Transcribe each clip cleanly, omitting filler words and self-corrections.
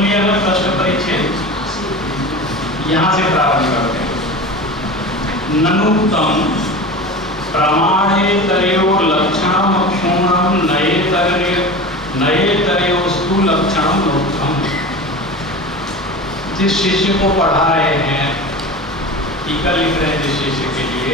लिया ना प्रश्न परिच्छेद, यहाँ से प्रारंभ करते हैं। ननुक्तम प्रमाणेतरयो लक्षणम क्षूणम नयेतरयोस्तु लक्षणम नोक्तम। जिस शिष्य को पढ़ा रहे हैं, टीका लिख रहे हैं जिस शिष्य के लिए,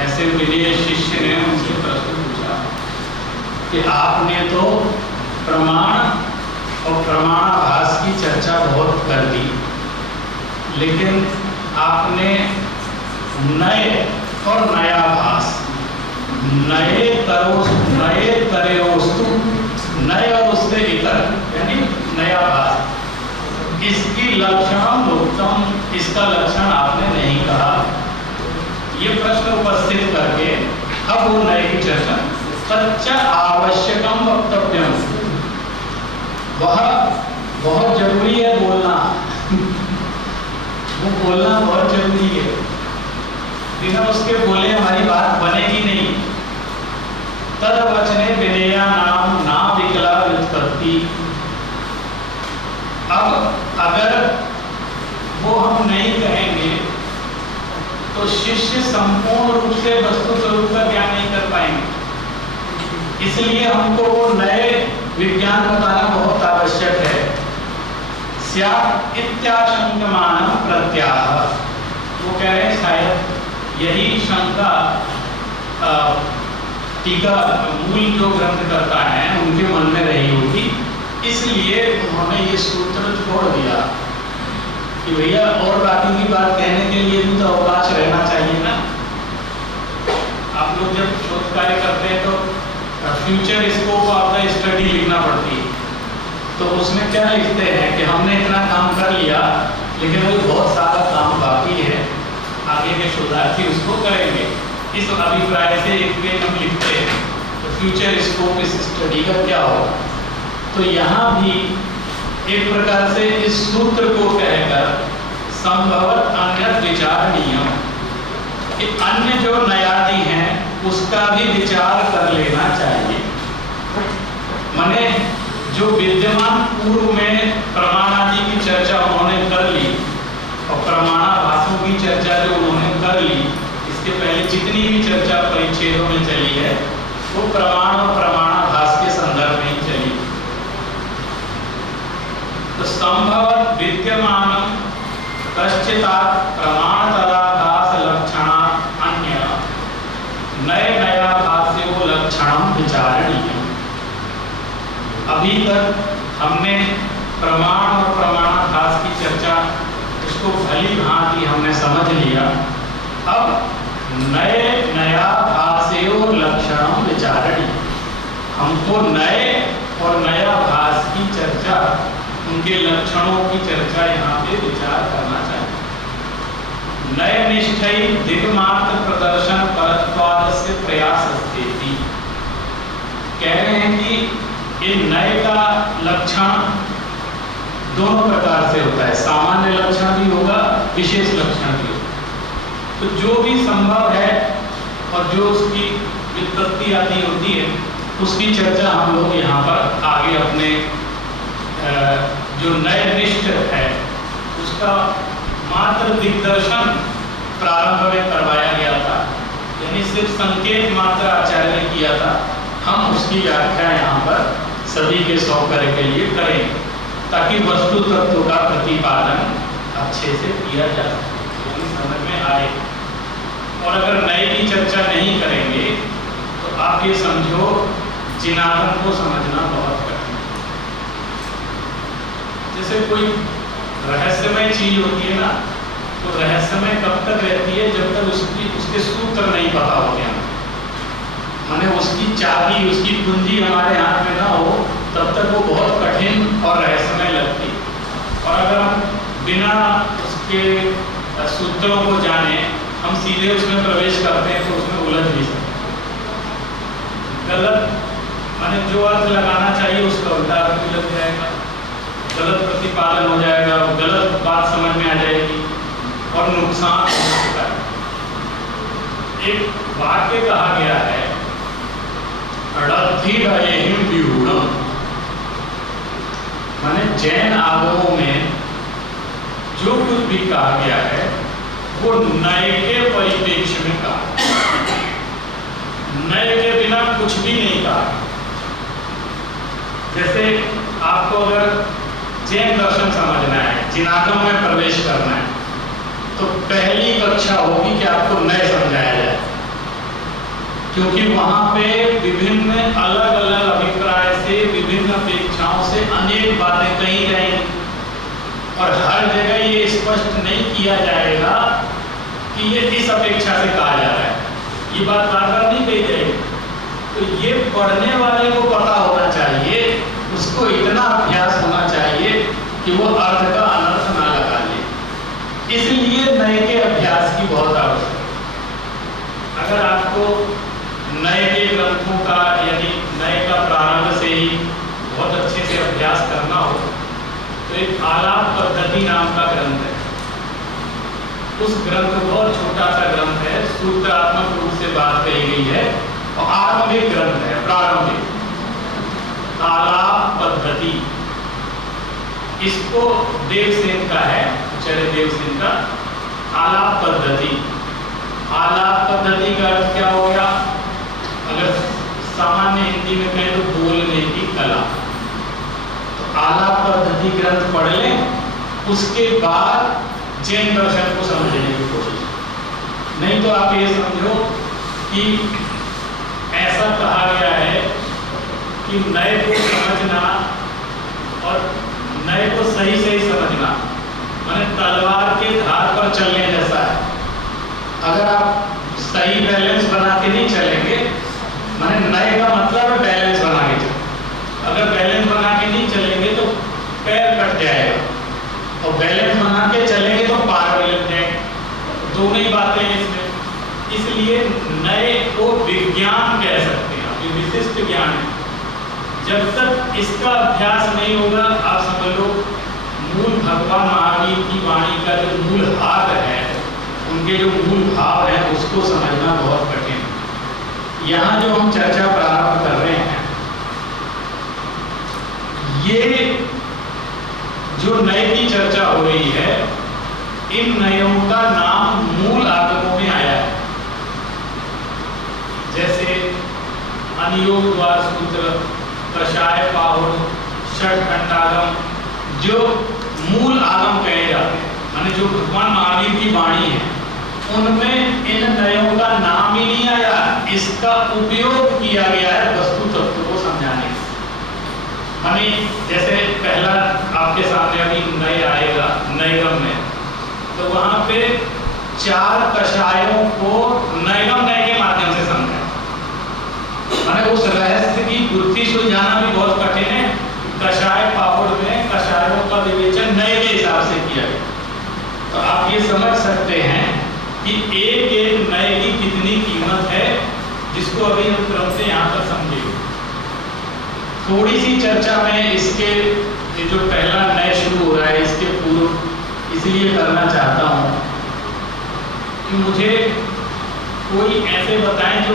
ऐसे विनय शिष्य ने उनसे प्रश्न पूछा कि आपने तो प्रमाण और प्रमाणाभास की चर्चा बहुत कर दी, लेकिन आपने नए और नयाभास, नए तरेस्तु, नए और उससे इतर यानी नयाभास, इसकी लक्षण उत्तम, इसका लक्षण आपने नहीं कहा। ये प्रश्न उपस्थित करके अब वो नए की चर्चा, तच्च आवश्यकम वक्तव्यम, वह बहुत जरूरी है बोलना वो बोलना बहुत जरूरी है, बिना उसके बोले हमारी बात बनेगी नहीं। तद वचने विनया नाम ना विकला व्युत्पत्ति। अब अगर वो हम नहीं कहेंगे तो शिष्य संपूर्ण रूप से वस्तु स्वरूप का ज्ञान नहीं कर पाएंगे, इसलिए हमको वो नए विज्ञान बताना बहुत आवश्यक है। स्यात् इत्याशंकमानं प्रत्याह, वो कह रहे हैं शायद यही शंका टीका मूल जो ग्रंथकर्ता हैं उनके मन में रही होगी, इसलिए उन्होंने ये सूत्र छोड़ दिया कि भैया और बाकी की बात कहने के लिए भी तो अवकाश रहना चाहिए ना। आप लोग जब शोध कार्य करते हैं तो future scope of the study लिखना पड़ती है, तो उसमें क्या लिखते हैं कि हमने इतना काम कर लिया लेकिन वो बहुत सारा काम बाकी है, आगे के शोधार्थी उसको करेंगे। इस अभिप्राय से एक पेज हम लिखते हैं तो फ्यूचर स्कोप इस स्टडी का क्या होगा। तो यहाँ भी एक प्रकार से इस सूत्र को कहकर संभवत अन्य विचारणीय कि अन्य जो नयादि हैं उसका भी विचार कर लेना चाहिए। माने जो विद्यमान पूर्व में प्रमाणादि की चर्चा उन्होंने कर ली और प्रमाणाभासों की चर्चा जो उन्होंने कर ली, इसके पहले जितनी भी चर्चा परिच्छेदों में चली है वो प्रमाण और प्रमाणाभास के संदर्भ में ही चली। तो संभवत विद्यमान कश्चितात् प्रमाणतराभास लक्षणात् अन्य नए नयाभास्यो लक्षणम विचारणीय। अभी तक हमने प्रमाण और प्रमाणाभास की चर्चा उसको भली भांति हमने समझ लिया। अब नए नयाभास्यो लक्षणम विचारणीय, हमको नए और नयाभास की चर्चा, उनके लक्षणों की चर्चा यहाँ पे विचार करना चाहिए। नए निष्ठई दिग्मात्र प्रदर्शन परत्वाद से प्रयास स्थिति, कह रहे हैं कि ये नए का लक्षण दोनों प्रकार से होता है, सामान्य लक्षण भी होगा, विशेष लक्षण भी होगा। तो जो भी संभव है और जो उसकी व्युत्पत्ति आदि होती है उसकी चर्चा हम लोग यहाँ पर आगे अपने जो नए निष्ठ है उसका मात्र दिग्दर्शन प्रारंभ में करवाया गया था, यानी सिर्फ संकेत मात्र आचार्य ने किया था। हम उसकी व्याख्या यहाँ पर सभी के सौकर्य के लिए करेंगे ताकि वस्तु तत्व का प्रतिपादन अच्छे से किया जा सके, यानी समझ में आए। और अगर नए की चर्चा नहीं करेंगे तो आप ये समझो जिनागम को समझना बहुत कठिन। जैसे कोई रहस्यमय चीज होती है ना, तो रहस्यमय कब तक रहती है जब तक उसके सूत्र नहीं पता होते हैं, माने उसकी चाबी, उसकी कुंजी हमारे हाथ में ना हो तब तक वो बहुत कठिन और रहस्यमय लगती है। और अगर हम बिना उसके सूत्रों को जाने हम सीधे उसमें प्रवेश करते हैं तो उसमें उलझ भी सकते, गलत माने जो अर्थ लगाना चाहिए उसका उल्टा अर्थ भी लग जाएगा, गलत प्रतिपादन हो जाएगा, गलत बात समझ में आ जाएगी और नुकसान हो सकता है। एक वाक्य कहा गया है माने जैन आगमों में जो कुछ भी कहा गया है वो नए के परिप्रेक्ष्य में कहा, नए के बिना कुछ भी नहीं कहा। जैसे आपको अगर जैन दर्शन समझना है, जिनागम में प्रवेश करना है, तो पहली कक्षा होगी कि आपको नए समझाया जाए, क्योंकि वहां पे विभिन्न अलग अलग अभिप्राय से, विभिन्न अपेक्षाओं से अनेक बातें कही जाएंगी और हर जगह ये स्पष्ट नहीं किया जाएगा कि ये इस अपेक्षा से कहा जा रहा है, ये बात बार बार नहीं कही जाएगी। तो ये पढ़ने वाले को पता होना चाहिए, उसको इतना अभ्यास होना चाहिए कि वो अर्थ का अनर्थ ना लगा ले। इसलिए नए के अभ्यास की बहुत आवश्यकता है। अगर आपको नए के ग्रंथों का यानी नए का प्रारंभ से ही बहुत अच्छे से अभ्यास करना हो तो एक आलाप पद्धति नाम का ग्रंथ है। उस ग्रंथ बहुत छोटा सा ग्रंथ है, सूत्रात्मक रूप से बात कही गई है और आरंभिक ग्रंथ है, प्रारंभिक आलाप पद्धति। इसको देवसेन का है, आचार्य देवसेन का आलाप पद्धति। आलाप पद्धति का अर्थ क्या हो गया? अगर सामान्य हिंदी में कहें तो बोलने की कला। तो आलाप पद्धति ग्रंथ पढ़ लें, उसके बाद जैन दर्शन को समझने की कोशिश। नहीं तो आप ये समझो कि ऐसा कहा गया है कि नए को समझना और नए को सही सही समझना माने तलवार के धार पर चलने जैसा है। अगर आप सही बैलेंस बना के नहीं चलेंगे, माने नए का मतलब है बैलेंस बना के चलें। अगर बैलेंस बना के नहीं चलेंगे तो पैर कट जाएगा और बैलेंस बना के चलेंगे तो पार भी लग जाएंगे। दोनों ही बातें हैं इसमें। इसलिए नए को विज्ञान कह सकते हैं, ये विशिष्ट ज्ञान है। जब तक इसका अभ्यास नहीं होगा, आप समझ लो मूल भगवान महावीर की वाणी का जो मूल हाथ है, उनके जो मूल भाव है, उसको समझना बहुत कठिन है। यहाँ जो हम चर्चा प्रारंभ कर रहे हैं, ये जो नए की चर्चा हो रही है, इन नयों का नाम मूल आगमों में आया है। जैसे अनियोग द्वार सूत्र, कषाय पाहुड़, षटखंडागम, जो मूल आगम कहे जाते हैं, माने जो भगवान महावीर की वाणी है, उनमें इन नयों का नाम ही नहीं आया, इसका उपयोग किया गया है वस्तु तत्व को समझाने के। माने जैसे पहला आपके सामने अभी नए आएगा नैगम में, तो वहां पे 4 कषायों को नैगम नए के माध्यम से समझा। माने उस रहस्य की गुत्थी सुलझाना भी बहुत कठिन है। कषाय पाहुड़ में कषायों का विवेचन नए के हिसाब से किया गया। तो आप ये समझ सकते हैं कि एक एक नए की कितनी कीमत है, जिसको अभी हम क्रम से यहाँ पर समझेंगे। थोड़ी सी चर्चा में इसके ये जो पहला नए शुरू हो रहा है, इसके पूर्व इसलिए करना चाहता हूँ कि मुझे कोई ऐसे बताएं जो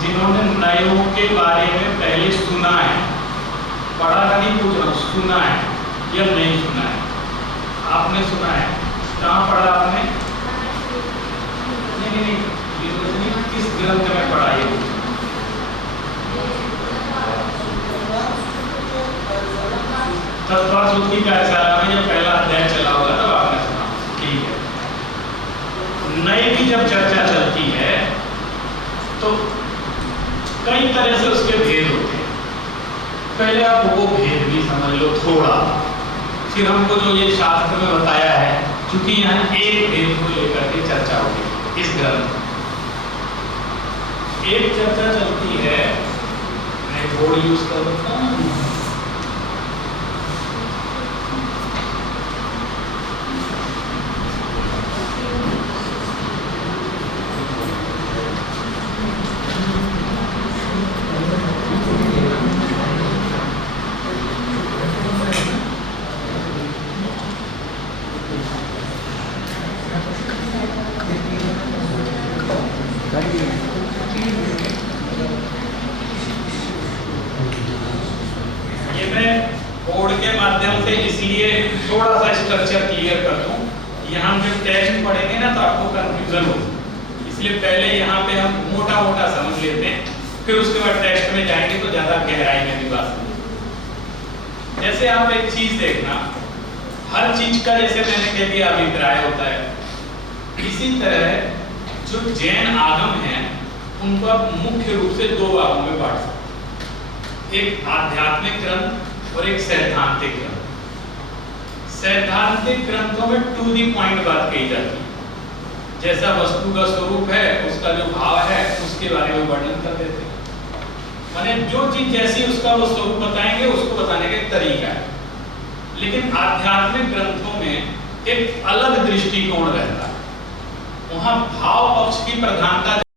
जिन्होंने नयों के बारे में पहले सुना है, पढ़ा का नहीं पूछ रहा हूँ, सुना है या नहीं सुना है। आपने सुना है, कहाँ पढ़ा आपने? नहीं, किस ग्रंथ में पढ़ा ये? तत्पर सूत्र की कार्यशाला में जब पहला अध्याय चला होगा तब आपने सुना। ठीक है। नए की जब चर्चा चलती है तो कई तरह से उसके भेद होते हैं। पहले आप वो भेद भी समझ लो थोड़ा, फिर हमको जो ये शास्त्र में बताया है, क्योंकि यहाँ एक भेद को लेकर के चर्चा होगी इस ग्रंथ में। एक चर्चा चलती है, मैं बोर्ड यूज कर सकता हूँ। स्ट्रक्चर क्लियर कर दूं। यहाँ हम जब टेक्स्ट पढ़ेंगे ना तो आपको कंफ्यूजन हो, इसलिए पहले यहाँ पे हम मोटा मोटा समझ लेते हैं, फिर उसके बाद टेक्स्ट में जाएंगे तो ज्यादा गहराई में भी बात समझेंगे। जैसे आप एक चीज देखना, हर चीज का जैसे मैंने कह दिया अभिप्राय होता है, इसी तरह जो जैन आगम हैं उनको आप मुख्य रूप से दो भागों में बांट सकते हैं, एक आध्यात्मिक ग्रंथ और एक सैद्धांतिक ग्रंथ। सैद्धांतिक ग्रंथों में टू दी पॉइंट बात कही जाती है, जैसा वस्तु का स्वरूप है, उसका जो भाव है, उसके बारे में वर्णन कर देते हैं। माने जो चीज जैसी उसका वो स्वरूप बताएंगे, उसको बताने का एक तरीका है। लेकिन आध्यात्मिक ग्रंथों में एक अलग दृष्टिकोण रहता है, वहां भाव पक्ष की प्रधानता